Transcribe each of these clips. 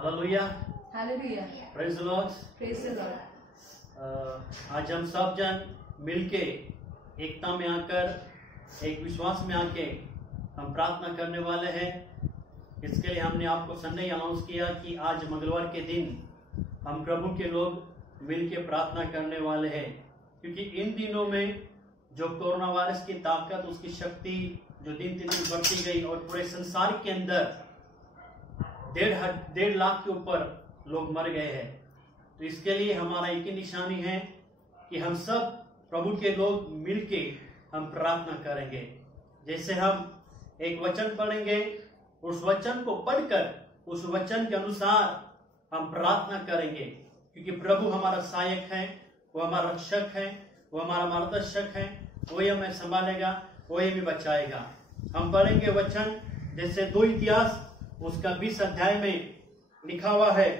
Hallelujah, Hallelujah. Praise the Lord. Praise the Lord. आज हम सब जन मिलके एकता में आकर, एक विश्वास में आके हम प्रार्थना करने वाले हैं। इसके लिए हमने आपको संडे अनाउंस किया कि आज मंगलवार के दिन हम प्रभु के लोग मिलके प्रार्थना करने वाले हैं, क्योंकि इन दिनों में जो कोरोना वायरस की ताकत, उसकी शक्ति जो दिन दिन बढ़ती गई और पूरे संसार के अंदर 1.5 लाख के ऊपर लोग मर गए हैं। तो इसके लिए हमारा एक ही निशानी है कि हम सब प्रभु के लोग मिलके हम प्रार्थना करेंगे। जैसे हम एक वचन पढ़ेंगे, उस वचन को पढ़कर उस वचन के अनुसार हम प्रार्थना करेंगे, क्योंकि प्रभु हमारा सहायक है, वो हमारा रक्षक है, वो हमारा मार्गदर्शक है, वही हमें संभालेगा, वही हमें बचाएगा। हम पढ़ेंगे वचन, जैसे 2 इतिहास उसका 20 अध्याय में लिखा हुआ है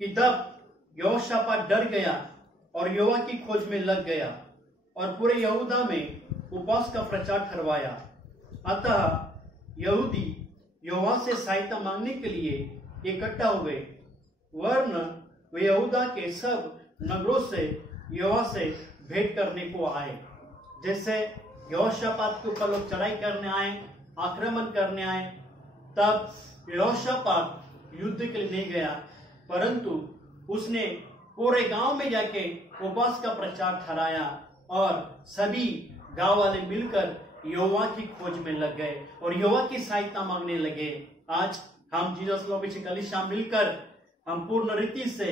कि तब यहोशापात डर गया और यहोवा की खोज में लग गया और पूरे यहूदा में उपवास का प्रचार करवाया। अतः यहूदी यहोवा से सहायता मांगने के लिए इकट्ठा हुए, वरन वे यहूदा के सब नगरों से यहोवा से भेंट करने को आए। जैसे यहोशापात के ऊपर लोग चढ़ाई करने आए, आक्रमण करने आए, तब यहोशापात युद्ध के लिए नहीं गया, परंतु उसने पूरे गांव में जाके उपवास का प्रचार ठहराया और सभी गांव वाले मिलकर यहोवा की खोज में लग गए और यहोवा की सहायता मांगने लगे। आज हम जीसस लोग कलीसिया मिलकर हम पूर्ण रीति से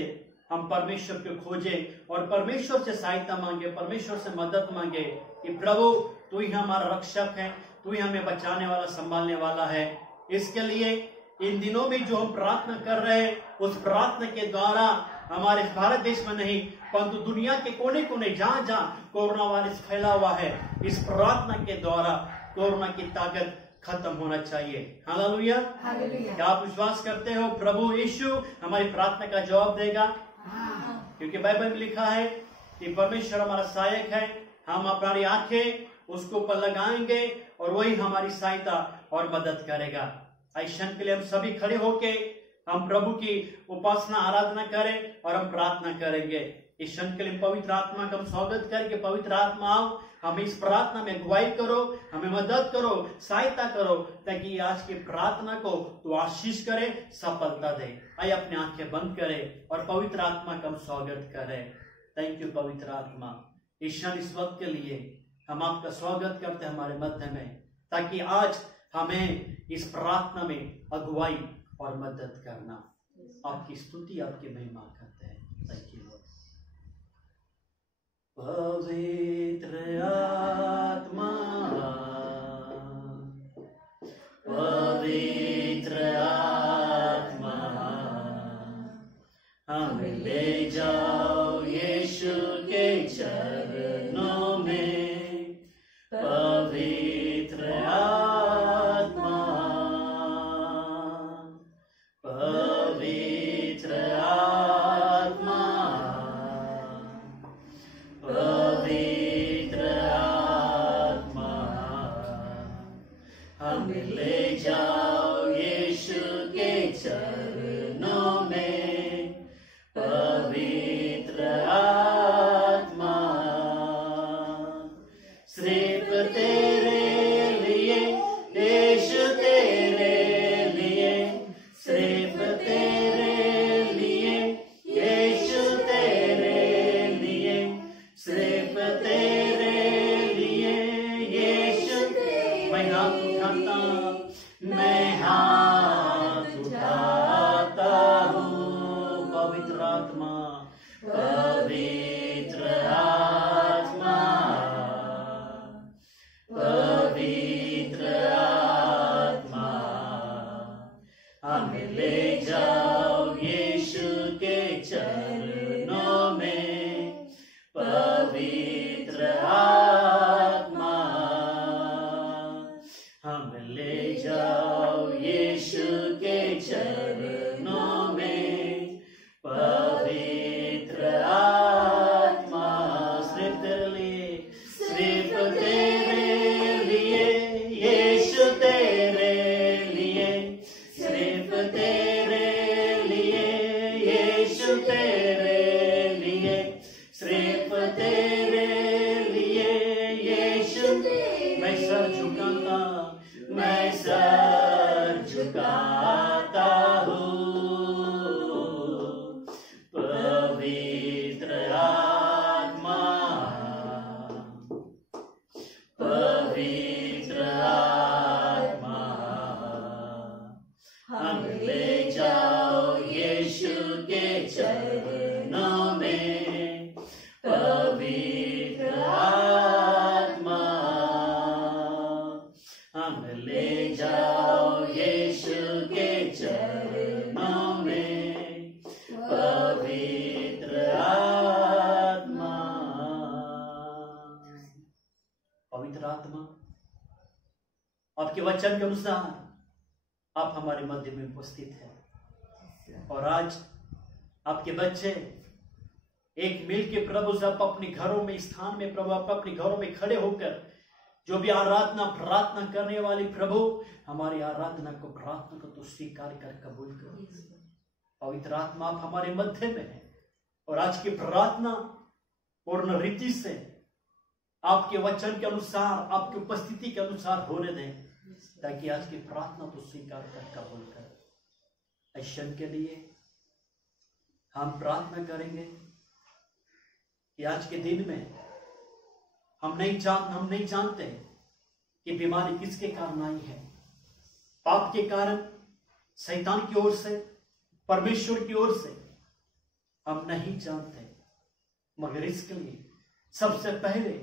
हम परमेश्वर को खोजें और परमेश्वर से सहायता मांगे, परमेश्वर से मदद मांगे कि प्रभु तू ही हमारा रक्षक है, तू ही हमें बचाने वाला, संभालने वाला है। इसके लिए इन दिनों में जो हम प्रार्थना कर रहे हैं, उस प्रार्थना के द्वारा हमारे भारत देश में नहीं परंतु दुनिया के कोने कोने जहां जहां कोरोना वायरस फैला हुआ है, इस प्रार्थना के द्वारा कोरोना की ताकत खत्म होना चाहिए। हालेलुया। क्या आप विश्वास करते हो प्रभु यीशु हमारी प्रार्थना का जवाब देगा? क्योंकि बाइबल में लिखा है कि परमेश्वर हमारा सहायक है, हम अपनी आंखें उसके ऊपर लगाएंगे और वही हमारी सहायता और मदद करेगा। ऐसा के लिए हम सभी खड़े होके हम प्रभु की उपासना आराधना करें और हम प्रार्थना करेंगे। इस क्षण के लिए पवित्र आत्मा का हम स्वागत करके, पवित्र आत्मा आओ, हमें इस प्रार्थना में अगुवाई करो, हमें मदद करो, सहायता करो, ताकि आज की प्रार्थना को तू आशीष करे, सफलता दे। आइए अपनी आंखें बंद करें और पवित्र आत्मा का हम स्वागत करें। थैंक यू पवित्र आत्मा। इस क्षण इस वक्त के लिए हम आपका स्वागत करते हैं हमारे मध्य में, ताकि आज हमें इस प्रार्थना में अगुवाई और मदद करना। आपकी स्तुति, आपकी महिमा करते हैं। Thank you. पवित्र आत्मा, पवित्र आत्मा, हमें ले जाओ यीशु के चरणों में। पवित्र आत्मा, पवित्र आत्मा, पवित्र आत्मा, हमें ले जाओ यीशु के चरणों में। पवित्र आत्मा, सिर्फ तेरे लिए, यीशु तेरे लिए, सिर्फ तेरे लिए, यीशु तेरे लिए, सिर्फ तेरे लिए, यीशु। मैं हाथ उठाता, मैं हाथ उठाता हूँ। पवित्र आत्मा, पवित्र आत्मा, पवित्र आत्मा, हमें ले जाओ यीशु के चरणों में। पवित्र आत्मा, हमें ले जाओ यीशु के चरणों में। पवित्र आत्मा, सिर्फ तेरे लिए, सिर्फ तेरे लिए, यीशु तेरे लिए, सिर्फ तेरे लिए, झुकाता हूँ। पवित्र आत्मा, पवित्र आत्मा, हमें ले जाओ यीशु के चरणों में। पवित्र आत्मा, हमें ले जाओ यीशु के चरणों में। पवित्र आत्मा, पवित्र आत्मा, आपके वचन के अनुसार आप हमारे मध्य में उपस्थित हैं और आज आपके बच्चे एक मिल के प्रभु आप अपने घरों में, स्थान में प्रभु, आप अपने घरों में खड़े होकर जो भी आराधना प्रार्थना करने वाली प्रभु, हमारी आराधना को, प्रार्थना को तो स्वीकार कर कबूल करो। पवित्र आत्मा, आप हमारे मध्य में हैं और आज की प्रार्थना पूर्ण रीति से आपके वचन के अनुसार, आपकी उपस्थिति के अनुसार होने दें, ताकि आज की प्रार्थना तो स्वीकार कर कबूल कर। ऐसा के लिए हम प्रार्थना करेंगे कि आज के दिन में हम नहीं जानते कि बीमारी किसके कारण आई है। पाप के कारण, शैतान की ओर से, परमेश्वर की ओर से, हम नहीं जानते। मगर इसके लिए सबसे पहले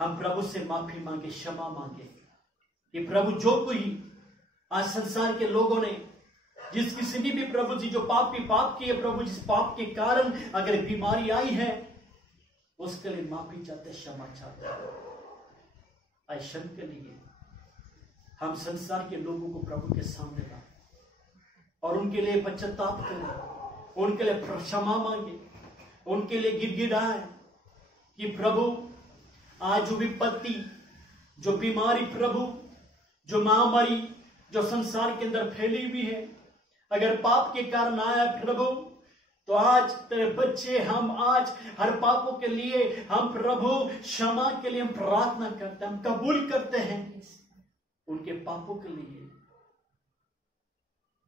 हम प्रभु से माफी मांगे, क्षमा मांगे कि प्रभु जो कोई आज संसार के लोगों ने जिस किसी ने भी प्रभु जी जो पाप किए प्रभु, जिस पाप के कारण अगर बीमारी आई है, उसके लिए माफी चाहते, क्षमा चाहते। ऐसा के लिए हम संसार के लोगों को प्रभु के सामने लाए और उनके लिए पश्चाताप करें, उनके लिए क्षमा मांगे, उनके लिए गिड़गिड़ाए कि प्रभु आज जो विपत्ति, जो बीमारी प्रभु, जो महामारी जो संसार के अंदर फैली हुई है, अगर पाप के कारण आया प्रभु, तो आज तेरे बच्चे, हम आज हर पापों के लिए हम प्रभु क्षमा के लिए हम प्रार्थना करते हैं, हम कबूल करते हैं उनके पापों के लिए।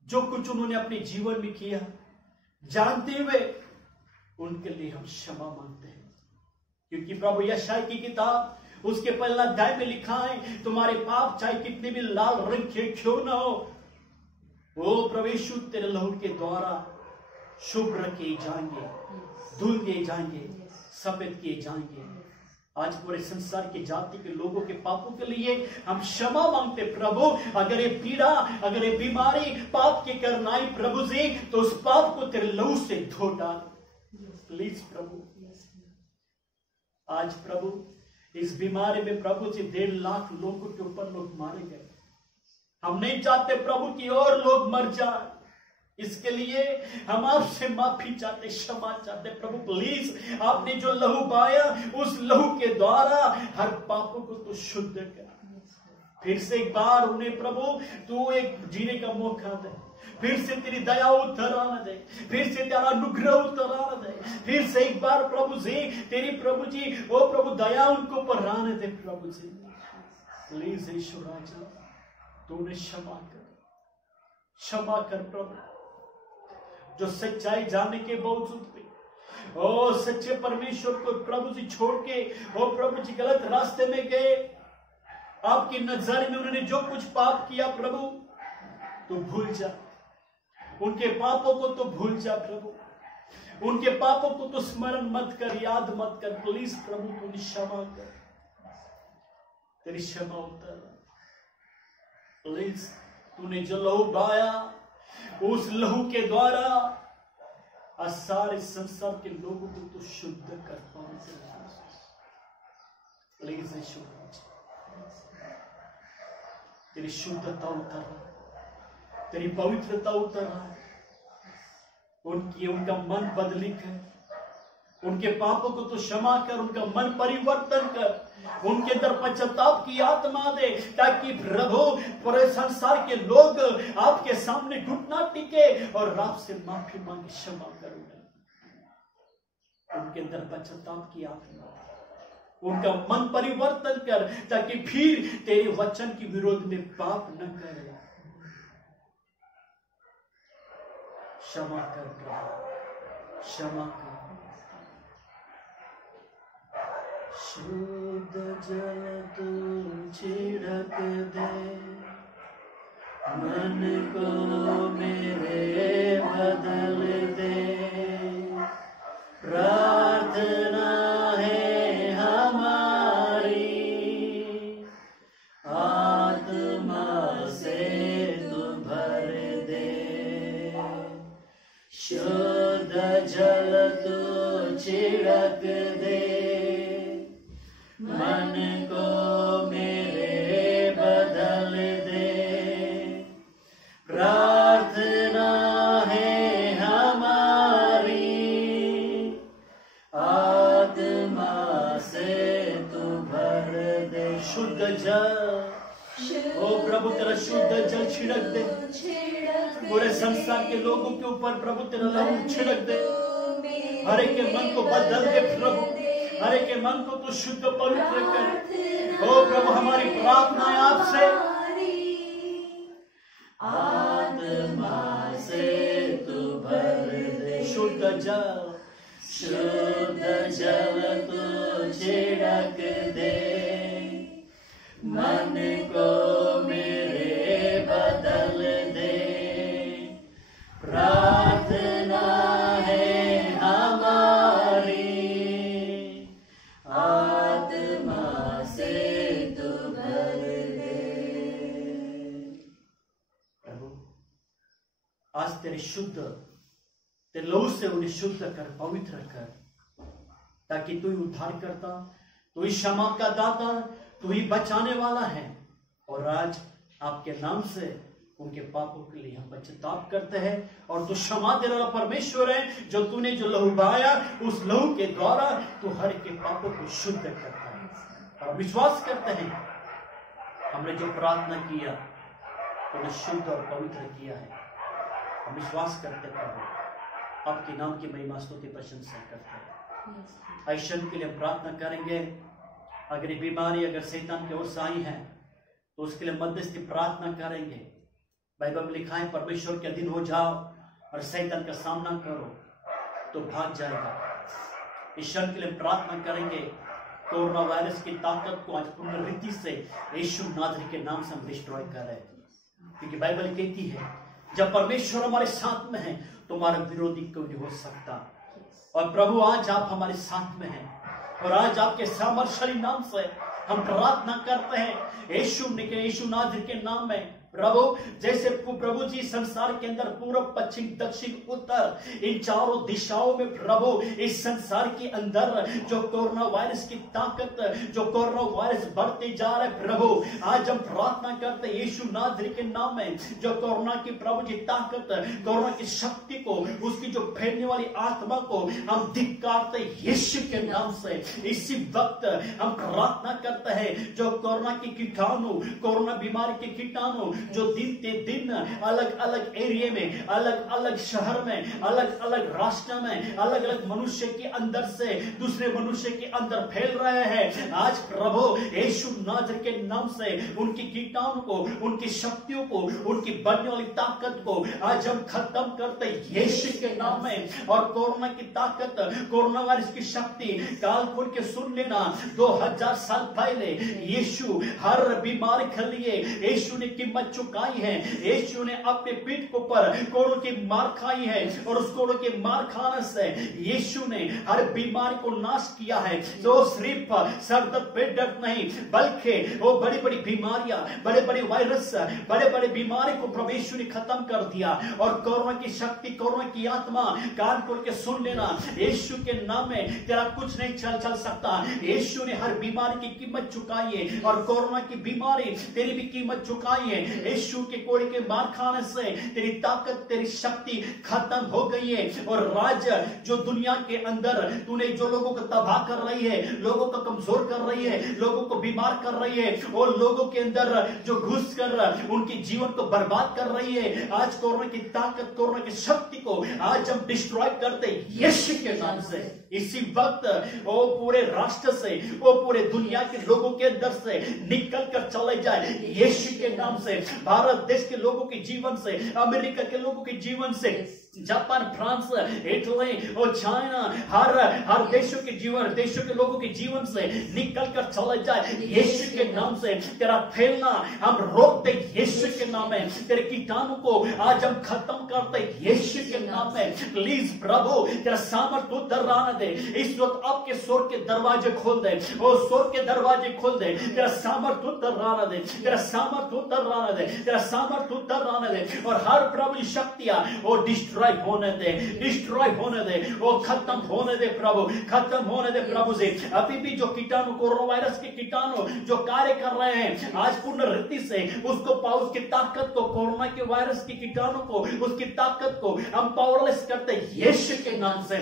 जो कुछ उन्होंने अपने जीवन में किया जानते हुए, उनके लिए हम क्षमा मांगते हैं। क्योंकि प्रभु यशायाह की किताब उसके पहला अध्याय में लिखा है, तुम्हारे पाप चाहे कितने भी लाल रंग के क्यों ना हो, वो प्रभु तेरे लहू के द्वारा शुभ्र किए जाएंगे, धुल दिए जाएंगे, सफेद किए जाएंगे। आज पूरे संसार की जाति के लोगों के पापों के लिए हम क्षमा मांगते प्रभु। अगर ये पीड़ा, अगर ये बीमारी पाप के कारण आई प्रभु जी, तो उस पाप को तेरे लहू से धो डाल प्लीज प्रभु। आज प्रभु इस बीमारी में प्रभु जी 1.5 लाख लोगों के ऊपर लोग मारे गए। हम नहीं चाहते प्रभु कि और लोग मर जाए, इसके लिए हम आपसे माफी चाहते, क्षमा चाहते प्रभु। प्लीज आपने जो लहू बहाया, उस लहू के द्वारा हर पापों को तो शुद्ध कर। फिर से एक बार उन्हें प्रभु तू एक जीने का मौका दे, फिर से तेरी दया उतर आने दे, फिर से तेरा अनुग्रह उतर आने दे, फिर से एक बार प्रभु जी तेरी प्रभु जी वो प्रभु दया उनको ऊपर आने दे प्रभु जी। प्लीज यीशु राजा, तूने क्षमा कर प्रभु। जो सच्चाई जानने के बावजूद भी ओ सच्चे परमेश्वर को प्रभु जी छोड़ के ओ प्रभु जी गलत रास्ते में गए, आपकी नजर में उन्होंने जो कुछ पाप किया प्रभु, तो भूल जा उनके पापों को, तो भूल जा प्रभु। उनके पापों को तो स्मरण मत कर, याद मत कर प्लीज प्रभु। तूने क्षमा कर, तेरी क्षमा उतर प्लीज। तूने जो लहू बहाया, उस लहू के द्वारा आज सारे संसार के लोगों को तो शुद्ध कर पाओ प्लीज यीशु। तेरी शुद्धता उतर रहा है, तेरी पवित्रता उतर रहा है। उनका मन बदली कर, उनके पापों को तो क्षमा कर, उनका मन परिवर्तन कर, उनके अंदर पश्चाताप की आत्मा दे, ताकि प्रभु पूरे संसार के लोग आपके सामने घुटना टिके और आपसे माफी मांगे, क्षमा कर। उनके अंदर पश्चाताप की आत्मा, उनका मन परिवर्तन कर, ताकि फिर तेरे वचन के विरोध में पाप न करे। क्षमा कर प्रभु, क्षमा कर। शुद्ध जल तू छिड़क दे, मन को मेरे बदल दे। प्रार्थना है हमारी, आत्मा से तू भर दे। शुद्ध जल तू छिड़क दे, मन को मेरे बदल दे। प्रार्थना है हमारी, आत्मा से तू भर दे। शुद्ध जल, ओ प्रभु तेरा शुद्ध जल छिड़क दे पूरे संसार के लोगों के ऊपर। प्रभु तेरा लहू छिड़क दे, हर एक के मन को बदल दे प्रभु, हर एक के मन को तू शुद्ध पवित्र कर। ओ प्रभु हमारी प्रार्थना है आपसे, आत्मा से तू भर दे। शुद्ध जल, शुद्ध जल तू छिड़क दे, मन को मेरे बदल दे। प्रार्थना है हमारी, आत्मा से तू भर दे। प्रभु आज तेरे शुद्ध, तेरे लहू से उन्हें शुद्ध कर, पवित्र कर, ताकि तू ही उद्धार करता, तू ही क्षमा का दाता, तू ही बचाने वाला है। और आज आपके नाम से उनके पापों के लिए हम पश्चाताप करते हैं, और तू क्षमा देने वाला परमेश्वर है। जो तूने जो लहू बहाया, उस लहू के द्वारा तू हर के पापों को शुद्ध करता है। और विश्वास करते हैं हमने जो प्रार्थना किया तूने शुद्ध और पवित्र किया है। हम विश्वास करते प्रभु, आपके नाम की महिमा स्तुति प्रशंसा करते हैं। ऐश्वर्य के लिए प्रार्थना करेंगे। अगर ये बीमारी अगर शैतान की ओर से आई है तो उसके लिए मध्यस्थी प्रार्थना करेंगे। बाइबल में लिखा है परमेश्वर के अधीन हो जाओ और शैतान का सामना करो तो भाग जाएगा। ईश्वर के लिए प्रार्थना करेंगे। कोरोना वायरस की ताकत को आज पूर्ण रीति से यीशु नाज़री के नाम से हम डिस्ट्रॉय करें, क्योंकि बाइबल कहती है जब परमेश्वर हमारे साथ में है तो हमारा विरोधी कोई नहीं हो सकता। और प्रभु आज आप हमारे साथ में हैं, और आज आपके सामर्थ्यशाली नाम से हम प्रार्थना करते हैं यीशु नाज़री के नाम में। प्रभु जैसे प्रभु जी संसार के अंदर पूर्व पश्चिम दक्षिण उत्तर इन चारों दिशाओं में प्रभु इस संसार के अंदर जो कोरोना वायरस की ताकत, जो कोरोना वायरस बढ़ते जा रहे प्रभु, आज हम प्रार्थना करते हैं यीशु नाज़री के नाम में। जो कोरोना की प्रभु जी ताकत, कोरोना की शक्ति को, उसकी जो फैलने वाली आत्मा को हम धिक्कारते यीशु के नाम से। इसी वक्त हम प्रार्थना करते हैं जो कोरोना की कीटाणु, कोरोना बीमारी के कीटाणु जो दिन ते दिन अलग अलग एरिया में, अलग अलग शहर में, अलग अलग राष्ट्र में, अलग अलग मनुष्य के अंदर से दूसरे मनुष्य के अंदर फैल रहे हैं, आज प्रभु यीशु नाज़री के नाम से उनकी कीटाणु को, उनकी शक्तियों को, उनकी बढ़ने वाली ताकत को आज हम खत्म करते यीशु के नाम में। और कोरोना की ताकत, कोरोना वायरस की शक्ति काल खोल के सुन लेना, 2000 साल पहले यीशु हर बीमारी के लिए यीशु ने कीमत चुकाई है। यीशु ने अपने पीठ के ऊपर कोड़ों की मार खाई है, और उस कोड़ों के मार खाने से यीशु ने हर बीमारी को नाश किया है। तो सिर्फ सर दर्द, पेट दर्द नहीं, बल्कि वो बड़ी बड़ी बीमारियां, बड़े बड़े वायरस, बड़े बड़े बीमारी को प्रभु यीशु ने खत्म कर दिया। और कोरोना की शक्ति, कोरोना की आत्मा कान खोल के सुन लेना, यीशु के नाम में तेरा कुछ नहीं चल सकता। यीशु ने हर बीमारी की कीमत चुकाई है, और कोरोना की बीमारी तेरी भी कीमत चुकाई है। यीशु के कोड़े के मार खाने से तेरी ताकत, तेरी शक्ति खत्म हो गई है। और राज जो दुनिया के अंदर तूने जो लोगों को तबाह कर रही है, लोगों को कमजोर कर रही है, लोगों को बीमार कर रही है, और लोगों के अंदर जो घुस कर उनके जीवन को बर्बाद कर रही है, आज कोरोना की ताकत, कोरोना की शक्ति को आज हम डिस्ट्रॉय करते यीशु के नाम से। इसी वक्त वो पूरे राष्ट्र से, वो पूरे दुनिया के लोगों के अंदर से निकल कर चले जाए यीशु के नाम से। भारत देश के लोगों के जीवन से, अमेरिका के लोगों के जीवन से जापान, फ्रांस, इटली और चाइना, हर देशों के लोगों के जीवन से निकल कर चला जाए यीशु के नाम से। तेरा फैलना हम रोकते यीशु के नाम में, तेरे कीटाणु को आज हम खत्म करते यीशु के नाम में। प्लीज प्रभु तेरा सामर्थ उतर आने दे। इस वक्त आपके स्वर्ग के दरवाजे खोल दे, वो स्वर्ग के दरवाजे खोल दे। तेरा सामर्थ उतर आने दे, तेरा सामर्थ उतर आने दे, तेरा सामर्थ उतर आने दे। और हर प्रभु शक्तियां वो डिस्ट्रॉय होने दे, डिस्ट्रॉय होने दे, वो खत्म होने दे प्रभु, खत्म होने दे प्रभु जी। अभी भी जो कीटाणु, कोरोना वायरस के कीटाणु जो कार्य कर रहे हैं, आज पुनर्वृत्ति से उसको उसकी ताकत को, कोरोना के वायरस के कीटाणु को, उसकी ताकत को हम पावरलेस करते यीशु के नाम से।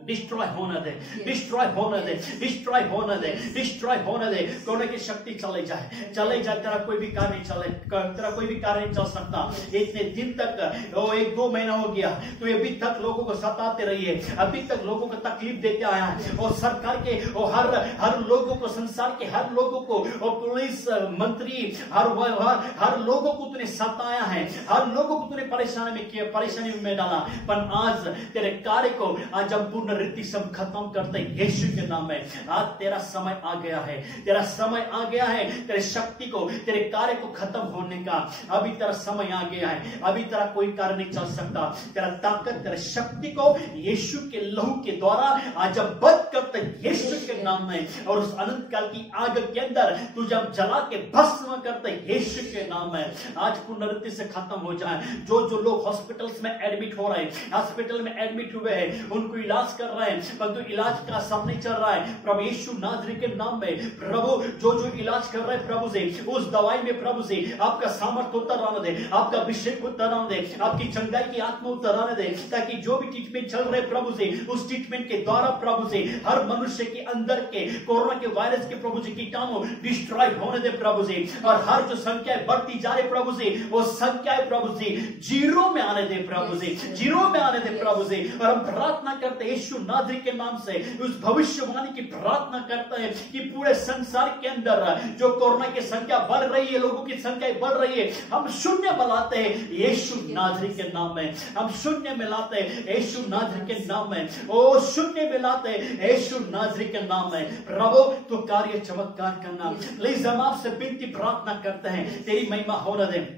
डिस्ट्रॉय होने दे, डिस्ट्रॉय होने दे, डिस्ट्रॉय होने दे, डिस्ट्रॉय होने दे। कोरोना की शक्ति चले जाए, चले जाए। तेरा कोई भी कार्य नहीं चले, तेरा कोई भी कार्य नहीं चल सकता। इतने दिन तक, वो 1-2 महीना हो गया, तो अभी तक लोगों को सताते रहिए, अभी तक लोगों को तकलीफ देते आया है। और सरकार के और हर लोगों को, संसार के हर लोगों को, और पुलिस मंत्री, हर लोगों को तूने सताया है, हर लोगों को तूने परेशानी में डाला। पर आज तेरे कार्य को आज हम रीति से खत्म करते यीशु के नाम में। आज तेरा समय आ गया है, तेरा समय आ गया है, तेरे शक्ति को, तेरे कार्य को खत्म होने का अभी तेरा समय आ गया है। अभी तेरा कोई कार्य नहीं चल सकता। तेरा ताकत, तेरा शक्ति को यीशु के लहू के द्वारा आज हम बंद करते यीशु के नाम में। और उस अनंत काल की आग के अंदर तुझे हम जला के भस्म करते यीशु के नाम में। आज पुनरुत्थान से खत्म हो जाए। जो लोग हॉस्पिटल्स में एडमिट हो रहे हैं, हॉस्पिटल में एडमिट हुए हैं, उनको इलाज कर रहे हैं, परंतु इलाज का सब नहीं चल रहा है, प्रभु यीशु नाज़री के नाम में प्रभु जो इलाज कर रहे हैं प्रभु से, उस दवाई में प्रभु से आपका सामर्थ्य उतर आने दे, आपका अभिषेक उतर आने दे, आपकी चंगाई की आत्मा उतर आने दे, ताकि जो भी ट्रीटमेंट चल रहे प्रभु से, उस ट्रीटमेंट के द्वारा प्रभु से हर मनुष्य के अंदर के कोरोना के वायरस के प्रभु जी कीटाणु डिस्ट्रॉय होने दे प्रभु से। और हर जो संख्याएं बढ़ती जा रही प्रभु से, वो संख्याएं प्रभु से जीरो में आने दे प्रभु से, जीरो में आने दे प्रभु से। और हम प्रार्थना करते हैं यीशु नाज़री के नाम से, उस भविष्यवाणी की प्रार्थना करते हैं कि पूरे संसार के अंदर जो कोरोना की संख्या बढ़ रही है, लोगों की संख्या बढ़ रही है, हम शून्य मिलाते हैं यीशु नाज़री के नाम में। हम शून्य मिलाते हैं यीशु नाज़री के नाम में। ओ शून्य मिलाते हैं यीशु नाज़री के नाम में। प्रभु तो कार्य चमत्कार करना। प्लीज हम आपसे विनती प्रार्थना करते हैं, तेरी महिमा होने दे,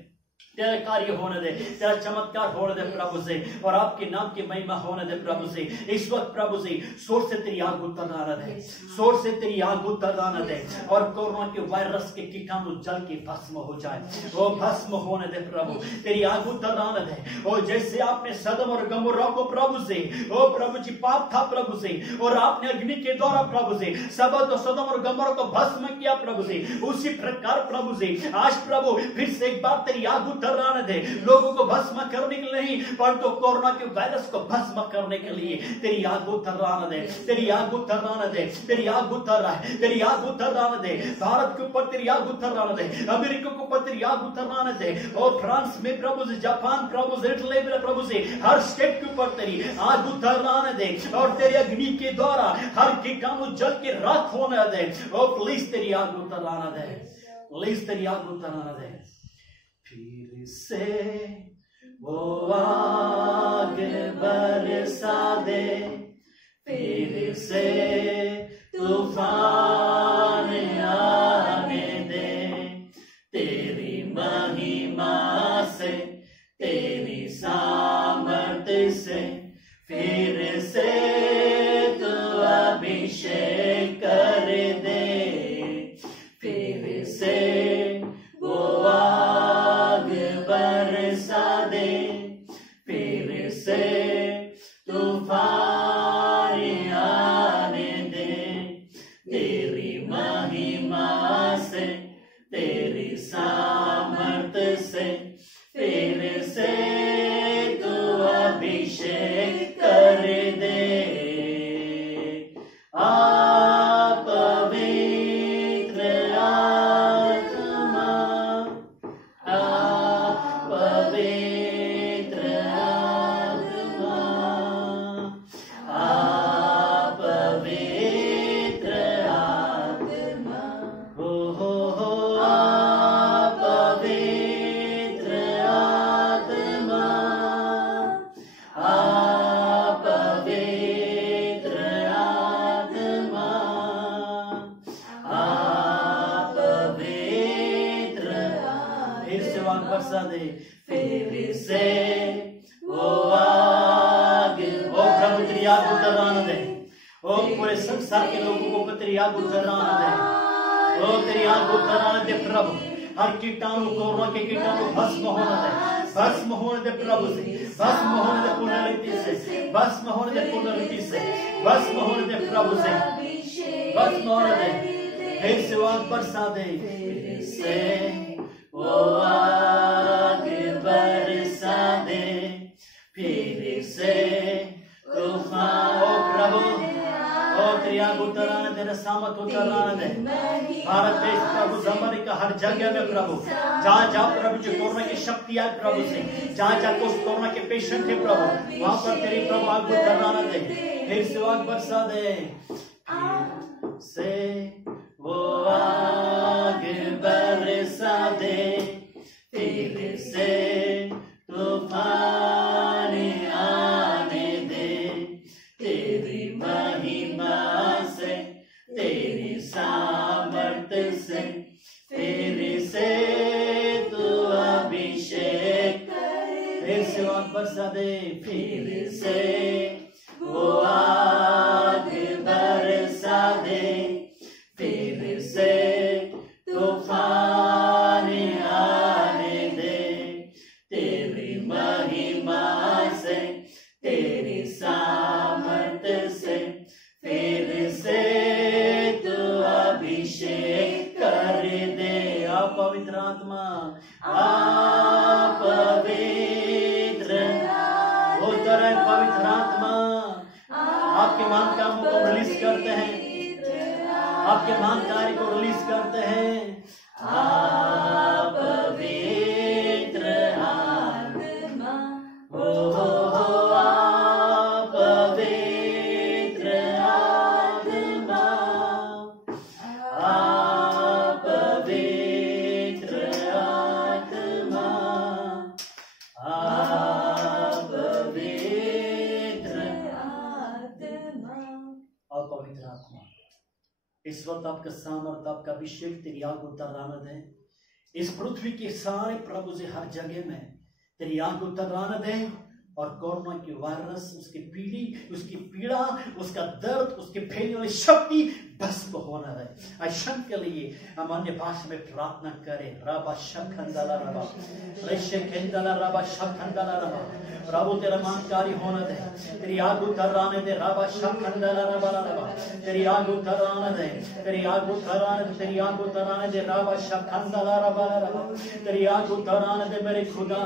तेरा कार्य होने दे, तेरा चमत्कार होने दे प्रभु से, और आपके नाम की महिमा होने दे प्रभु से। इस वक्त प्रभु से सोर से तेरी आग उतर आने दे, सोर से तेरी आग उतर आने दे, और कोरोना के वायरस के कीटाणु जल के भस्म हो जाए, वो भस्म होने दे प्रभु, तेरी आग उतर आने दे। और जैसे आपने सदम और गमोरा को प्रभु से, ओ प्रभु जी पाप था प्रभु से, और आपने अग्नि के द्वारा प्रभु से सदम और गमोरा को भस्म किया प्रभु से, उसी प्रकार प्रभु से आज प्रभु फिर से एक बार तेरी आग उतर दे, लोगों को भस्म करने के लिए नहीं, परंतु कोरोना के वायरस को भस्म करने के लिए तेरी आग उतर दे, तेरी आग उतर दे, तेरी आग उतर रहा है, तेरी आग उतर दे। भारत के ऊपर तेरी आग उतर दे, अमेरिका के ऊपर तेरी आग उतर दे, और फ्रांस में प्रभु से, जापान प्रभु से, इटली में प्रभु से, हर स्टेट के ऊपर तेरी आग उतर दे, और तेरे अग्नि के द्वारा हर कीटाणु जल के राख होने दे। और प्लीज तेरी आग उतर दे, प्लीज तेरी आग उतर दे। फिर से वो आग बरसा दे, फिर से तूफान आने दे, तेरी महिमा से, तेरी सामर्थ्य से, फिर से तू अभिषेक कर दे, फिर से वो बरसा दे, फिर से तूफान आने दे, तेरी महिमा से, तेरी सामर्थ्य से, फिर से तू अभिषेक कर दे। बरसा दे फिर से वो आग। ओ प्रभु तेरी आग उतर आने दे, ओ पूरे संसार के लोगों को तेरी आग उतर आने दे, ओ तेरी आग उतर आने दे प्रभु। हर कीटाणु कोरोना के कीटाणु भस्म होने दे, भस्म होने दे प्रभु से, भस्म होने दे पुनर्रीति से, भस्म होने दे पुनर्रीति से, भस्म होने दे प्रभु से, भस्म होने दे। फिर से आग बरसा दे, फिर से वो आग बरसा दे, फिर से तूफान। ओ प्रभु ओ तेरी आग उतर आने दे, सामत उतर आने दे। भारत देश प्रभु, अमेरिका, हर जगह में प्रभु, जहाँ जहाँ प्रभु जो कोरोना की शक्ति है प्रभु से, जहाँ जहाँ कुछ कोरोना के पेशेंट है प्रभु, वहां पर तेरी प्रभु आग उतर आने दे, फिर से आग बरसा दे, फिर से वो आग बरसा दे, फिर से तूफान आने दे, तेरी महिमा से, तेरी सामर्थ से, फिर से तू अभिषेक। फिर से आग बरसा दे, फिर से वो आग बरसा दे, फिर से तूफान आने दे, तेरी महिमा से, तेरी सामर्थ से, फिर से तू अभिषेक कर दे। आप पवित्र आत्मा, आप पवित्र उतर है, पवित्र आत्मा आपके महान कामों को रिलीज करते हैं, आपके महान कार्य को रिलीज करते हैं। आप पवित्र आत्मा, आप पवित्र आत्मा, आप पवित्र आत्मा, आप पवित्र आत्मा, और पवित्र आत्मा इस वक्त आपका सामर्थ, आपका अभिषेक तेरी आग उतर आने दे। इस पृथ्वी के सारे प्रभु से हर जगह में तेरी आग उतर आने दे, और कोरोना की वायरस, उसकी पीड़ा, उसका दर्द, उसके फैलने वाली शक्ति भस्म होना है। ऐसा के लिए हम अन्य भाषा में प्रार्थना करें। रबा शखंदला रबा, रेशेकेंदला रबा शखंदला रबा, प्रभु तेरा महाकारी होना दे, तेरी आग उतर आने दे। रबा शखंदला रबा रबा, तेरी आग उतर आने दे, तेरी आग उतर आने दे, तेरी आग उतर आने दे। रबा शखंदला रबा रबा, तेरी आग उतर आने दे मेरे खुदा,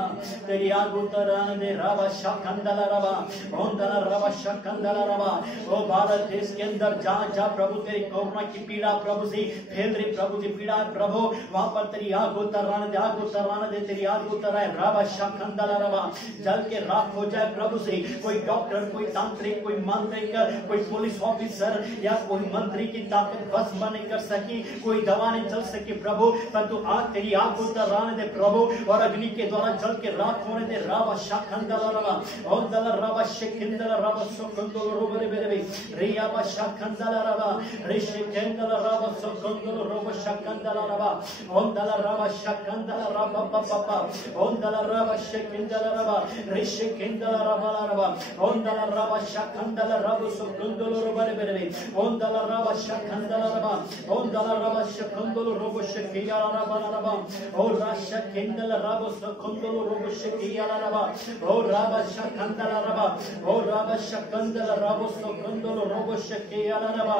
तेरी आग उतर आने दे। रबा शखंदला रबा, ओंदला रबा शखंदला रबा। ओ भारत देश के अंदर जहाँ जहाँ प्रभु तेरी कोरोना की पीड़ा प्रभु से फैल रही, प्रभु की पीड़ा है प्रभु, वहां पर तेरी आग उतर आने दे, आग उतर आने दे, तेरी आग उतर आए। रबा शखंदला रबा, जल के राख हो जाए प्रभु से। कोई डॉक्टर, कोई तांत्रिक, कोई मांत्रिक, कोई पुलिस ऑफिसर या कोई मंत्री की ताकत भस्म नहीं कर सकी, कोई दवा नहीं चल सकी प्रभु, परंतु आग तेरी आग उतर आने दे प्रभु, और अग्नि के द्वारा जल के राख होने दे। रबा शखंदला रबा, ओंदला रबा शखंदला रबा सोकंदो रोबरे बेरे रिया बा शखंदला रबा, रेशेकेंदला रबा सोकंदो रोबो शखंदला रबा, ओंदला रबा शखंदला रबा पापा, ओंदला रबा शखंदला रबा, रेशेकेंदला रबा रबा, ओंदला रबा शखंदला रबो सोकंदो रोबरे बेरे, ओंदला रबा शखंदला रबा, ओंदला रबा शखंदो रोबो शकिया रबा रबा, ओ राशकेंदला रबो सोकंदो रोबो शकिया रबा, ओ रबा शखंदला रबा, ओ रबा शखंदला रबो सोकंदो रोबो शकिया रबा,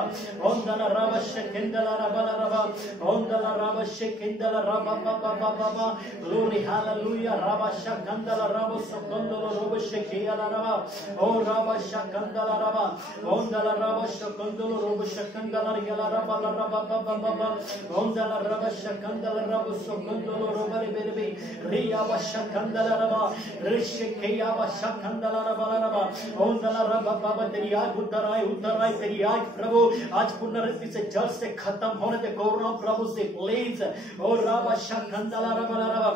ओंदला रबा शकेंदला रबा रबा, ओंदला रबा शकेंदला रबा पापा पापा, ग्लोरी हालेलुया। रबा शखंदला रबो सोकंदो रोबो शकिया रबा, ओ रबा शखंदला रबा, ओंदला रबा शखंदो रोबो शखंदला रिया रबा रबा पापा, ओंदला रबा शखंदला रबो सोकंदो रोबरे बेरे रिया बा शखंदला रबा, रेशेकिया बा शखंदला रबा रबा, ओंदला रबा पापा, तेरी आग उतर आए तेरी आग प्रभु आज पुनरुत्थान से जल से खत्म होने दे कोरोना प्रभु से प्लीज। और रबा शखंदला रबा रबा,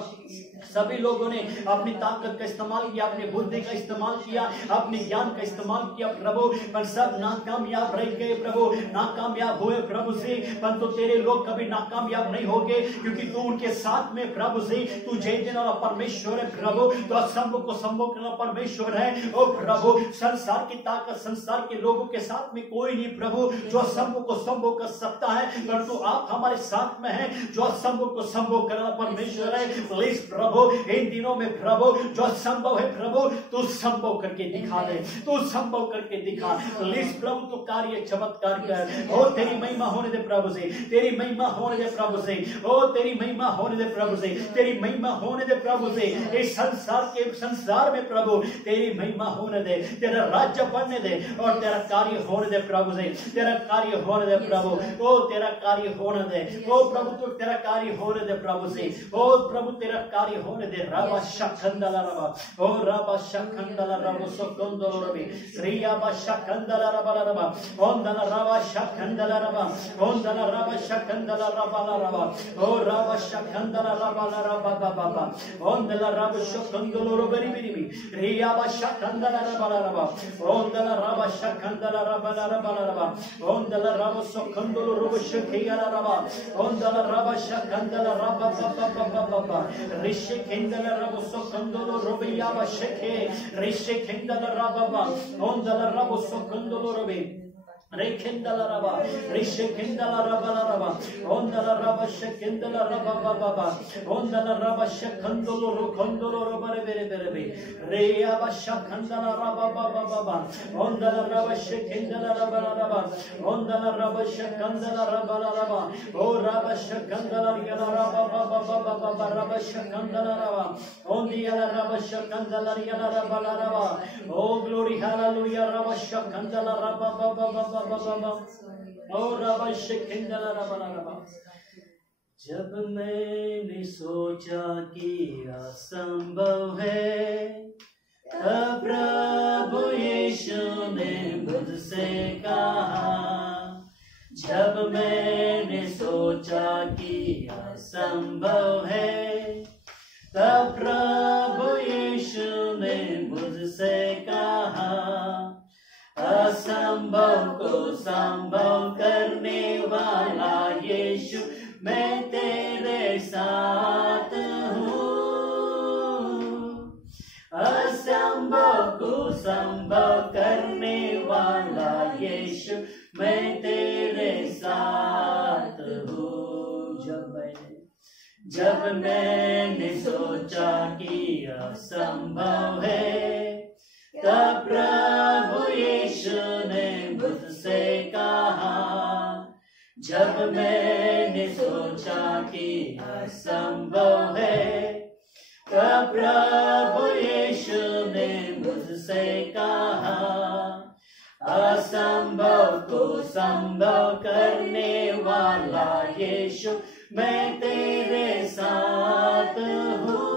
सभी लोगों ने अपनी ताकत का इस्तेमाल किया, अपनी बुद्धि का इस्तेमाल किया, अपने ज्ञान का इस्तेमाल किया प्रभु, पर सब नाकामयाब रह गए प्रभु, नाकामयाब हुए प्रभु से। परंतु तेरे लोग कभी नाकामयाब नहीं होंगे, क्योंकि तू उनके साथ में प्रभु से, तू जय देने वाला परमेश्वर है प्रभु, तो असंभव को संभव करने वाला परमेश्वर है। ओ प्रभु, संसार की ताकत, संसार के लोगों के साथ में कोई नहीं प्रभु जो असंभव को संभव कर सकता है, परंतु आप हमारे साथ में हैं जो असंभव को संभव करने वाला परमेश्वर है। प्लीज प्रभु, इन दिनों में प्रभु जो संभव है प्रभु तू संभव करके दिखा दे, तू संभव करके दिखा। प्लीज प्रभु तू कार्य चमत्कार कर। ओ तेरी महिमा होने दे प्रभु से, तेरी महिमा होने दे प्रभु से, ओ तेरी महिमा होने दे प्रभु से, तेरी महिमा होने दे प्रभु से। इस संसार में प्रभु तेरी महिमा होने दे, तेरा राज्य बनने दे और तेरा कार्य होने दे प्रभु से, तेरा कार्य होने दे प्रभु। ओ तेरा कार्य होने दे, ओ प्रभु तू तेरा कार्य होने दे प्रभु से, ओ प्रभु तेरा कार्य होने दे। राबा शखंदला रबा, ओ राबा शखंदला रबो सोकोंदलो रबी, रिया बा शखंदला रबा रबा, ओंदला रबा शखंदला रबा, ओंदला रबा शखंदला रबा रबा, ओ राबा शखंदला रबा रबा बाबा, ओंदला रबा शखंदलो रबरी बिरी, रिया बा शखंदला रबा रबा, ओंदला रबा शखंदला रबा रबा रबा, ओंदला रबा सोकोंदलो रबो शखिया रबा, ओंदला रबा शखंदला रबा बाबा बाबा, रिशे खेंदला रबो सोकोंदलो रबिया बा शखे, रिशे खेंदला रबा, ओंदला रबो सोकोंदलो रबे Rekindala raba, Rishikindala raba, Ondala raba, Shekindala raba baba, Ondala raba, Shekandolo, Kondolo, Rebe, Reaba Shakandala raba baba, Ondala raba, Shekindala raba, Ondala raba, Shekandala raba, O raba, Shekandala raba baba, raba, Shekandala raba, Ondiala raba, Shekandala raba, Oh glory, hallelujah, raba, Shekandala raba baba. और जब मैंने सोचा कि असंभव है, तब प्रभु यीशु ने मुझसे कहा। जब मैंने सोचा कि असंभव है, तब प्रभु यीशु ने मुझसे कहा। असंभव को संभव करने वाला यीशु, मैं तेरे साथ हूँ। असंभव को संभव करने वाला यीशु, मैं तेरे साथ हूँ। जब मैंने सोचा कि असंभव है, तब प्रभु यीशु ने मुझसे कहा। जब मैंने सोचा कि असंभव है, तब प्रभु यीशु ने मुझसे कहा। असंभव को संभव करने वाला यीशु, मैं तेरे साथ हूँ।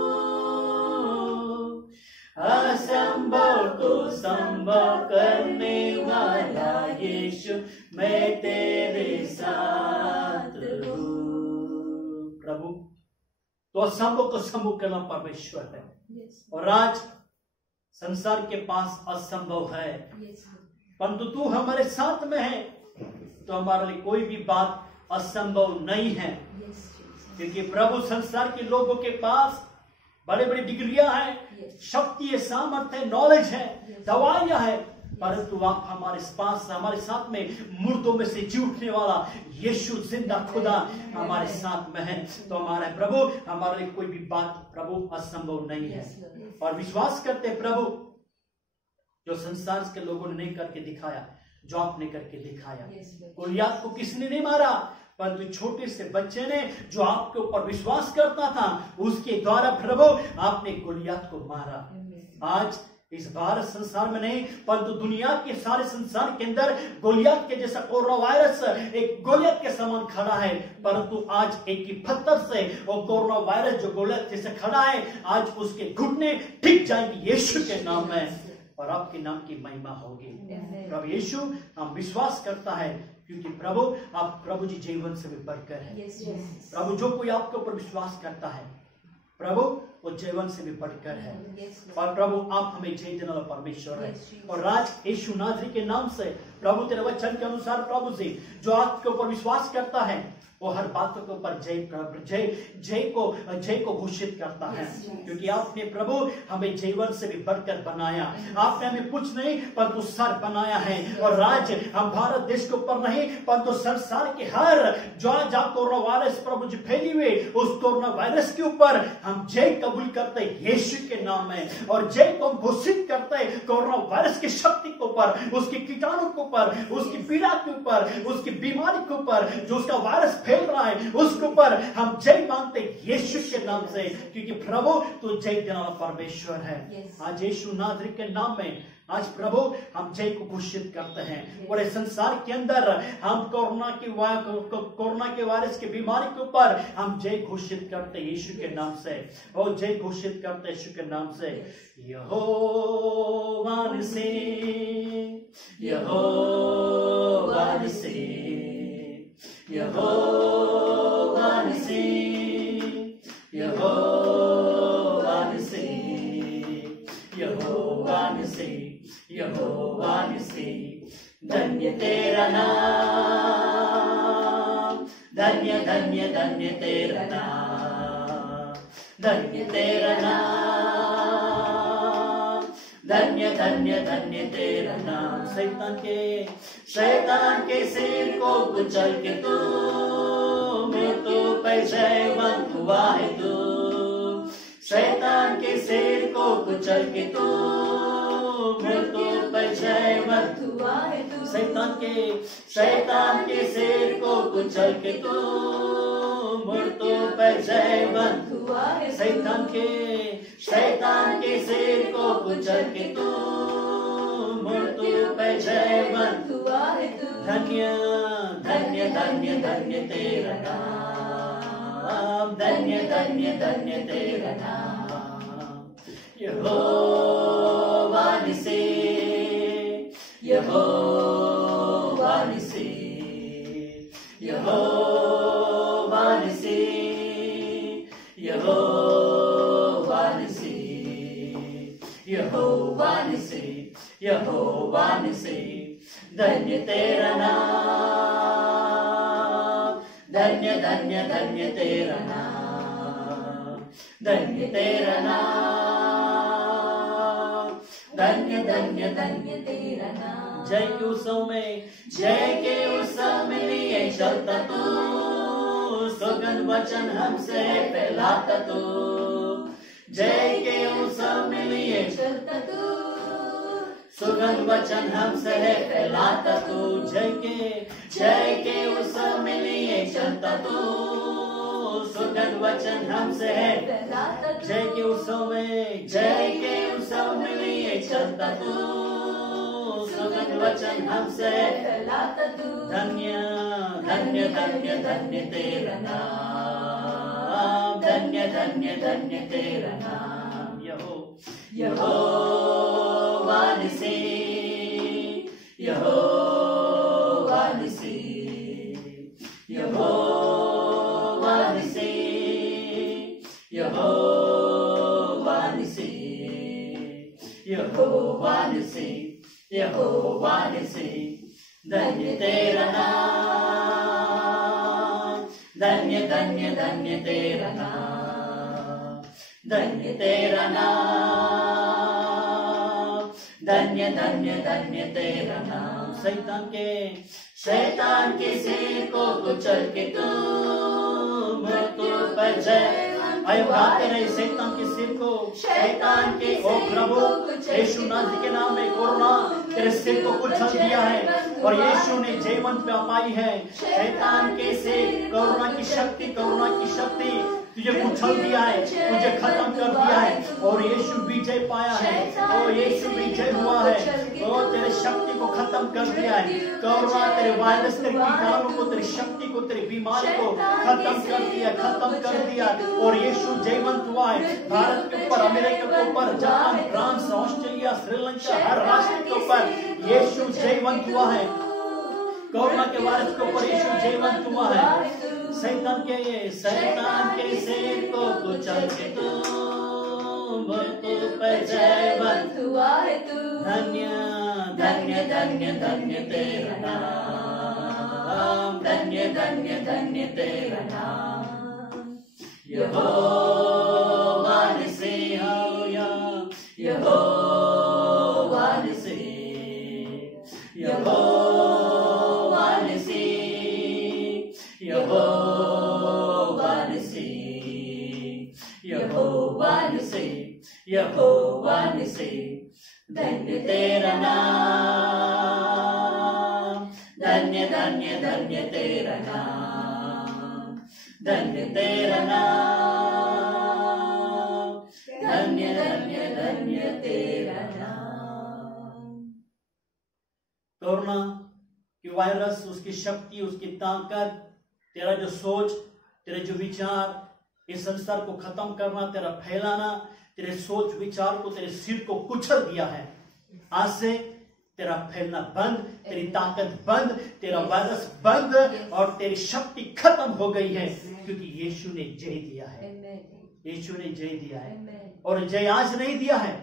असंभव को संभव करने वाला यीशु, मैं तेरे साथ हूँ। प्रभु तो असंभव को संभव करना परमेश्वर है, और आज संसार के पास असंभव है, परंतु तू हमारे साथ में है, तो हमारे लिए कोई भी बात असंभव नहीं है। क्योंकि प्रभु संसार के लोगों के पास बड़े बड़ी डिग्रियां हैं, शक्ति है, सामर्थ्य है, नॉलेज है, दवाइयां है, परंतु आप हमारे पास, हमारे साथ में मुर्दों में से जी उठने वाला यीशु जिंदा खुदा हमारे साथ में है। तो हमारे प्रभु, हमारे लिए कोई भी बात प्रभु असंभव नहीं है। और विश्वास करते प्रभु, जो संसार के लोगों ने नहीं करके दिखाया, जो आपने करके दिखाया। गोलियत को किसने नहीं मारा, परंतु छोटे से बच्चे ने जो आपके ऊपर विश्वास करता था, उसके द्वारा प्रभु आपने गोलियत को मारा। आज इस भारत संसार में नहीं, परंतु दुनिया के सारे संसार के अंदर गोलियत के जैसा कोरोना वायरस एक गोलियत के समान खड़ा है, परंतु आज एक ही पत्थर से वो कोरोना वायरस जो गोलियत जैसे खड़ा है, आज उसके घुटने टिक जाएंगे यीशु के नाम में, और आपके नाम की महिमा होगी। प्रभु यीशु हम विश्वास करता है, क्योंकि प्रभु आप प्रभु जी जीवन से भी बढ़कर है। प्रभु जो कोई आपके ऊपर विश्वास करता है, प्रभु वो जीवन से भी बढ़कर है। Yes, Lord. और प्रभु आप हमें जय देने वाला परमेश्वर है। Yes, Jesus. और राज यीशु नासरी के नाम से प्रभु तेरे वचन के अनुसार प्रभु जी जो आपके ऊपर विश्वास करता है वो हर बातों के ऊपर जय को घोषित करता है। Yes, yes. क्योंकि आपने प्रभु हमें जीवन से भी बढ़कर बनाया। आपने हमें कुछ नहीं परंतु सर बनाया है। और राज हम भारत देश के ऊपर नहीं परंतु संसार के हर जहाँ कोरोना वायरस प्रभु जी फैली हुई उस कोरोना वायरस के ऊपर हम जय कबूल करते हैं यीशु के नाम में। और जय को घोषित करते हैं कोरोना वायरस की शक्ति के ऊपर, उसके कीटाणु के ऊपर, उसकी पीड़ा के ऊपर, उसकी बीमारी के ऊपर, जो उसका वायरस फैल रहा है उसके ऊपर हम जय मांगते यीशु के नाम से। क्योंकि प्रभु तो जय देने वाला परमेश्वर है। Yes. आज यीशु नासरी के नाम में आज प्रभु हम जय को घोषित करते हैं। पूरे संसार के अंदर हम कोरोना के वायरस की बीमारी के ऊपर हम जय घोषित करते हैं यीशु के नाम से। और जय घोषित करते हैं यीशु के नाम से। यहोवा निसी, यहोवा निसी, यहोवा निसी, यहोवा निसी, यहोवा निसी, यहोवा निसी। धन्य तेरा नाम, धन्य धन्य धन्य तेरा नाम, धन्य तेरा नाम, धन्य धन्य धन्य तेरा नाम। शैतान के सिर को कुचल के तू मृत्यु पर जयवंत हुआ है तू। शैतान के सिर को कुचल के तू मृत्यु पर जयवंत हुआ है तू। शैतान के सिर को कुचल के तू मृत्यु पर जयवंत हुआ है। शैतान के सिर को कुचल के तू मृत्यु पर जयवंत हुआ है तू। धन्य धन्य धन्य धन्य तेरा नाम, धन्य धन्य धन्य तेरा नाम। यहोवा निसी, यहोवा निसी, यहोवा निसी, यहोवा निसी, यहोवा निसी, यहोवा निसी। धन्य तेरा नाम, धन्य धन्य धन्य तेरा नाम, धन्य तेरा नाम, धन्य धन्य धन्य तेरा नाम। जय के उत्सव में लिए चलता तू, सुगंध वचन हमसे फैलाता तू। जय के उत्सव में लिए चलता तू, सुगंध वचन हमसे फैलाता तू। जय के उत्सव में लिए चलता तू, सुगंध वचन हमसे फैलाता तू। जय के उत्सव में लिए चलता तू, सुगंध वचन हमसे फैलाता तू। धन्य धन्य धन्य धन्य तेरा नाम, धन्य धन्य धन्य तेरा नाम। यहोवा निसी, यहोवा निसी, यहोवा निसी, यहोवा निसी, यहोवा निसी, यहोवा निसी। धन्य तेरा नाम, धन्य धन्य धन्य तेरा नाम, धन्य तेरा नाम, धन्य धन्य धन्य तेरा नाम। शैतान के सिर को कुचल के तू मृत्यु पर जय। आए उड़ाते रहे शैतान के सिर को, शैतान के ओ प्रभु यीशु नासरी के नाम में कोरोना तेरे सिर को कुचल दिया है और यीशु ने जयवंत पाई है। शैतान के सिर कोरोना की शक्ति तुझे कुचल दिया है, तुझे खत्म कर दिया है और यीशु विजय पाया है। ओ यीशु विजय हुआ है और तेरे शक्ति को खत्म कर दिया है। कोरोना तेरे वायरस तेरे कीटाणु को, तेरी शक्ति को, तेरी बीमारी को खत्म कर दिया और यीशु जयवंत हुआ है। भारत के ऊपर, अमेरिका के ऊपर, जापान, फ्रांस, ऑस्ट्रेलिया, श्रीलंका, हर राष्ट्र के ऊपर यीशु जयवंत हुआ है। कोरोना के वायरस के ऊपर यीशु जयवंत हुआ है। शैतान के सिर को कुचल के तू मृत्यु पर जयवंत हुआ है तू, धन्य धन्य धन्य धन्य तेरा नाम, धन्य धन्य धन्य तेरा नाम। यहोवा निसी, हालेलुया, यहोवा निसी, यहोवा निसी, यहोवा निसी, यहोवा निसी, यहोवा निसी, धन्य तेरा नाम, धन्य धन्य धन्य तेरा नाम, धन्य तेरा नाम, धन्य धन्य धन्य तेरा नाम। कोरोना की वायरस, उसकी शक्ति, उसकी ताकत, तेरा जो सोच, तेरे जो विचार, इस संसार को खत्म करना, तेरा फैलाना, तेरे सोच विचार को, तेरे सिर को कुचल दिया है। आज से तेरा फैलना बंद, तेरी ताकत बंद, तेरा वायरस बंद और तेरी शक्ति खत्म हो गई है, क्योंकि यीशु ने जय दिया है। यीशु ने जय दिया है और जय आज नहीं दिया है।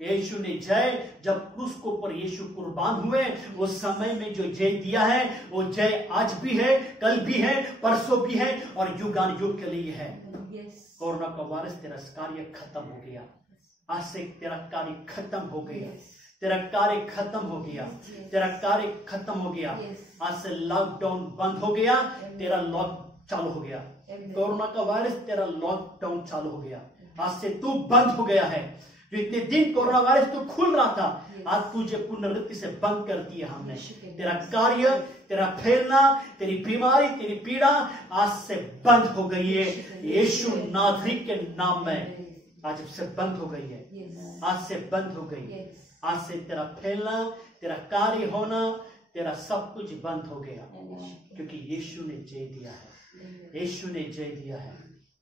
यीशु ने जय, जब क्रूस के ऊपर यीशु कुर्बान हुए, उस समय में जो जय दिया है, वो जय आज भी है, कल भी है, परसों भी है और युगान युग के लिए है। कोरोना का वायरस, तेरा कार्य खत्म हो गया। आज से तेरा कार्य खत्म हो गया, तेरा कार्य खत्म हो गया, तेरा कार्य खत्म हो गया। आज से लॉकडाउन बंद हो गया, तेरा लॉक चालू हो गया। कोरोना का वायरस, तेरा लॉकडाउन चालू हो गया। आज से तू बंद हो गया है। जो इतने दिन कोरोना वायरस तो खुल रहा था, आज तुझे पुनरुक्ति से बंद कर दिया हमने। तेरा कार्य, तेरा फैलना, तेरी बीमारी, तेरी पीड़ा आज से बंद हो गई है। यीशु नासरी के नाम में आज से बंद हो गई है, आज से बंद हो गई। आज से तेरा फैलना, तेरा कार्य होना, तेरा सब कुछ बंद हो गया, क्योंकि यीशु ने जय दिया है। यीशु ने जय दिया है,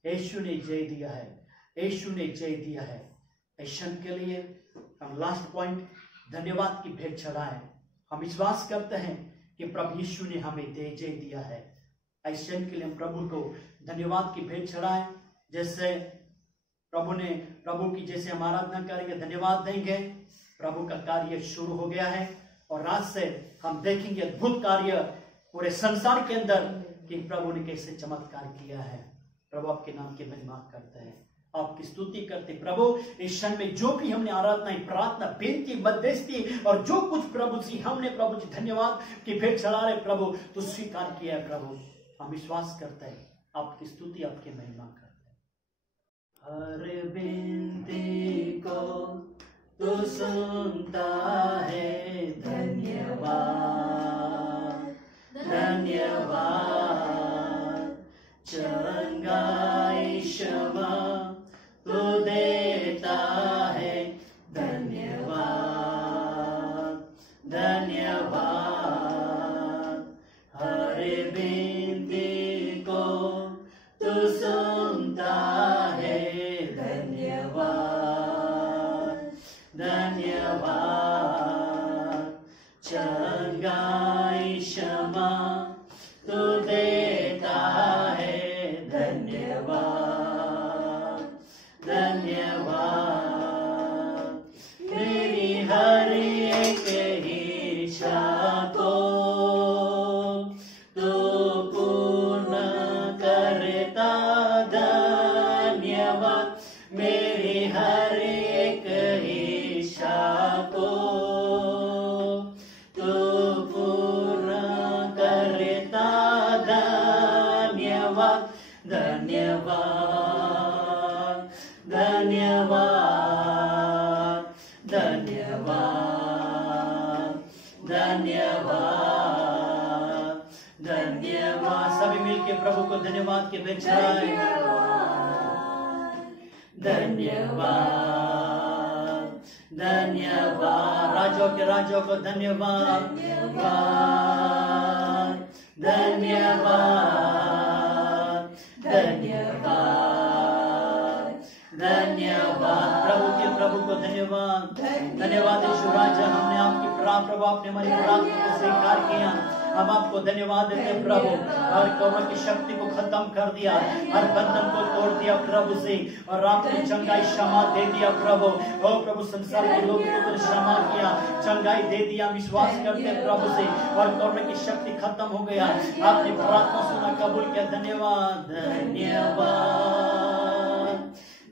यीशु ने जय दिया है, यीशु ने जय दिया है। ऐशन के लिए हम लास्ट पॉइंट धन्यवाद की भेंट चढ़ाएं। हम विश्वास करते हैं कि प्रभु यीशु ने हमें जय दिया है। ऐशन के लिए हम प्रभु को धन्यवाद की भेंट चढ़ाएं। जैसे प्रभु की जैसे हम आराधना करेंगे, धन्यवाद देंगे, प्रभु का कार्य शुरू हो गया है और रात से हम देखेंगे अद्भुत कार्य पूरे संसार के अंदर कि प्रभु ने कैसे चमत्कार किया है। प्रभु आपके नाम की महिमा करते हैं, आपकी स्तुति करते। प्रभु इस क्षण में जो भी हमने आराधना, प्रार्थना, बेनती, मध्यस्थी और जो कुछ प्रभु जी हमने प्रभु जी धन्यवाद की भेंट चढ़ा रहे, प्रभु तो स्वीकार किया है। प्रभु हम विश्वास करते हैं, आपकी स्तुति, आपकी महिमा करते हैं। हर बेनती को तो सुनता है, धन्यवाद धन्यवाद। चंगाई क्षमा तो देता है, धन्यवाद धन्यवाद। हर बेनती को तो सुनता है, धन्यवाद धन्यवाद। चंगाई क्षमा तो देता है, धन्यवाद धन्यवाद। मेरी हर एक इच्छा को तो पूर्ण करता, धन्यवाद। मेरी हर एक इच्छा को तो पूर्ण करता, धन्यवाद धन्यवाद धन्यवाद धन्यवाद धन्यवाद धन्यवाद। सभी मिलके प्रभु को धन्यवाद के भेंट चढ़ाएं। धन्यवाद धन्यवाद। राजों के राजों को धन्यवाद धन्यवाद धन्यवाद धन्यवाद धन्यवाद। प्रभु को धन्यवाद धन्यवाद। यीशु राजा, हमने आपकी प्रभु आपने हमारी प्रार्थना को स्वीकार किया। हम आपको धन्यवाद देते हैं प्रभु। हर कोरोना की शक्ति को खत्म कर दिया, हर बंधन को तोड़ दिया प्रभु से, और आपने चंगाई क्षमा दे दिया प्रभु। ओ प्रभु, संसार के लोगों को तुमने क्षमा किया, चंगाई दे दिया, विश्वास करते हैं प्रभु से, और कोरोना की शक्ति खत्म हो गया। आपने प्रार्थना सुना, कबूल किया। धन्यवाद धन्यवाद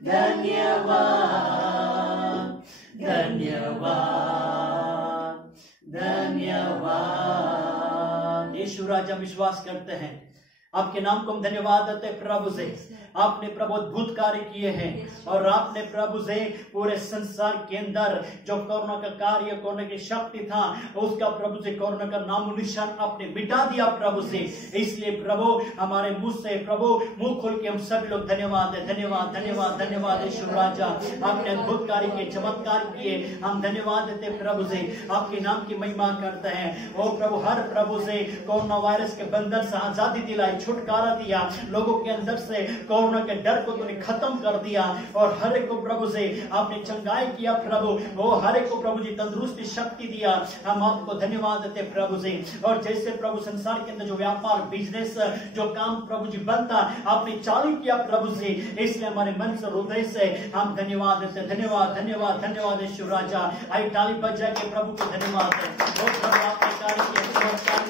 धन्यवाद धन्यवाद धन्यवाद। यीशु राजा, विश्वास करते हैं आपके नाम को हम धन्यवाद देते हैं प्रभु से। आपने प्रभु अद्भुत कार्य किए हैं, और आपने प्रभु से पूरे संसार के अंदर जो कोरोना का कार्य, कोरोना की शक्ति था, उसका प्रभु से कोरोना का नाम निशान आपने मिटा दिया प्रभु से। इसलिए प्रभु हमारे मुंह से प्रभु मुंह खोल के हम सभी लोग धन्यवाद है, धन्यवाद धन्यवाद धन्यवाद। यीशु राजा, आपने अद्भुत कार्य किए, चमत्कार किए, हम धन्यवाद देते प्रभु से, आपके नाम की महिमा करते हैं। ओ प्रभु, हर प्रभु से कोरोना वायरस के बंधन से आजादी दिलाई, छुटकारा दिया, लोगों के अंदर से कोरोना के डर को तूने खत्म कर दिया, और हर एक को प्रभु से आपने चंगाई किया प्रभु। वो हर एक को प्रभु जी तंदुरुस्ती शक्ति दिया, हम आपको धन्यवाद देते प्रभु से। और जैसे प्रभु संसार के अंदर जो व्यापार, बिजनेस, जो काम प्रभु जी बनता, आपने चालू किया प्रभु से, इसलिए हमारे मन से, हृदय से हम धन्यवाद देते। धन्यवाद धन्यवाद धन्यवाद यीशु राजा। आई ताली बजा के प्रभु को धन्यवाद है। वो प्रभु आपने कार्य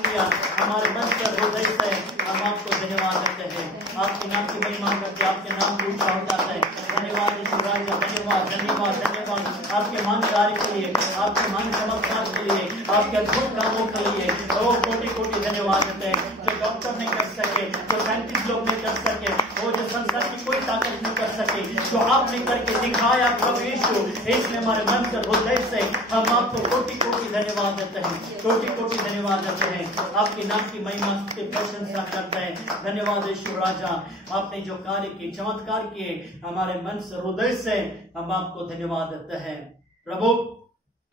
किया, हमारे मन से, हृदय से हम आपको धन्यवाद देते हैं। आपके नाम की महिमा करते, आपके नाम को ऊंचा हो जाता है। धन्यवाद यीशु राजा, धन्यवाद धन्यवाद धन्यवाद आपके मान कार्य के लिए, आपके मान चमत्कार के लिए, आपके अद्भुत कामों के लिए ओ कोटि कोटि धन्यवाद देते हैं। जो डॉक्टर नहीं कर सके, जो साइंटिस्ट लोग नहीं कर सके, वो जो संसार की कोई ताकत नहीं कर सके, जो आपने करके दिखाया प्रभु यीशु, इसमें हमारे मन से, हृदय से हम आपको कोटि कोटि धन्यवाद देते हैं, कोटि कोटि धन्यवाद देते हैं। आपके नाम की महिमा की प्रशंसा करते हैं। धन्यवाद यीशु राजा, आपने जो कार्य किए, चमत्कार किए, हमारे मन से, हृदय से हम आपको धन्यवाद देते हैं प्रभु।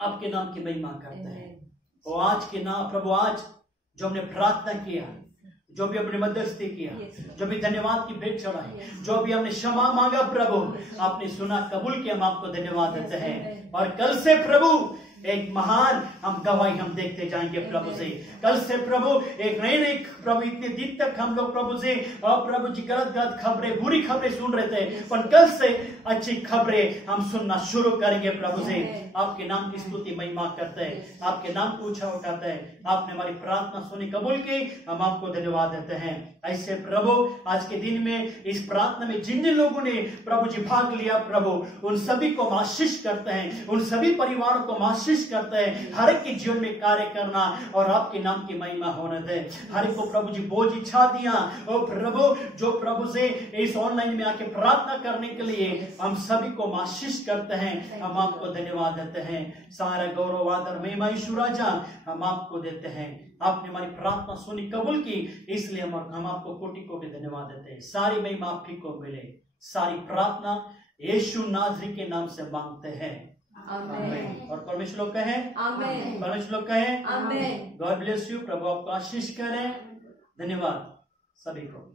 आपके नाम की महिमा करते हैं। और आज के नाम प्रभु, आज जो हमने प्रार्थना किया, जो भी अपने मध्यस्थी किया, जो भी धन्यवाद की भेंट चढ़ाई, जो भी हमने क्षमा मांगा प्रभु, आपने सुना, कबूल किया, हम आपको धन्यवाद देते हैं। और कल से प्रभु एक महान हम गवाही हम देखते जाएंगे प्रभु से। कल से प्रभु एक नए नए प्रभु, इतने दिन तक हम लोग प्रभु से और प्रभु जी गलत गलत खबरें, बुरी खबरें सुन रहे थे, पर कल से अच्छी खबरें हम सुनना शुरू करेंगे प्रभु से। आपके नाम की स्तुति महिमा करते हैं, आपके नाम को ऊंचा उठाते हैं। आपने हमारी प्रार्थना सुनी, कबूल की, हम आपको धन्यवाद देते हैं। ऐसे प्रभु आज के दिन में इस प्रार्थना में जिन जिन लोगों ने प्रभु जी भाग लिया प्रभु, उन सभी को आशीष करते हैं, उन सभी परिवारों को आशीष करते हैं। हर एक के जीवन में कार्य करना और आपके नाम की महिमा होने दे। हर एक को प्रभु जी बोझ इच्छा दिया, और प्रभु जो प्रभु से इस ऑनलाइन में आके प्रार्थना करने के लिए हम सभी को आशीष करते हैं। हम आपको धन्यवाद देते हैं। सारा गौरव, आदर, महिमा यीशु राजा हम आपको देते हैं। आपने हमारी प्रार्थना सुनी, कबूल की, इसलिए हम आपको कोटि कोटि धन्यवाद देते हैं। सारी महिमा आप ही को मिले। सारी प्रार्थना यीशु नाज़री के नाम से मांगते हैं, आमीन। और परमेश्वर लोग कहें आमीन। परमेश्वर लोग कहें आमीन। God bless you. प्रभु आपको आशीष करें। धन्यवाद सभी को।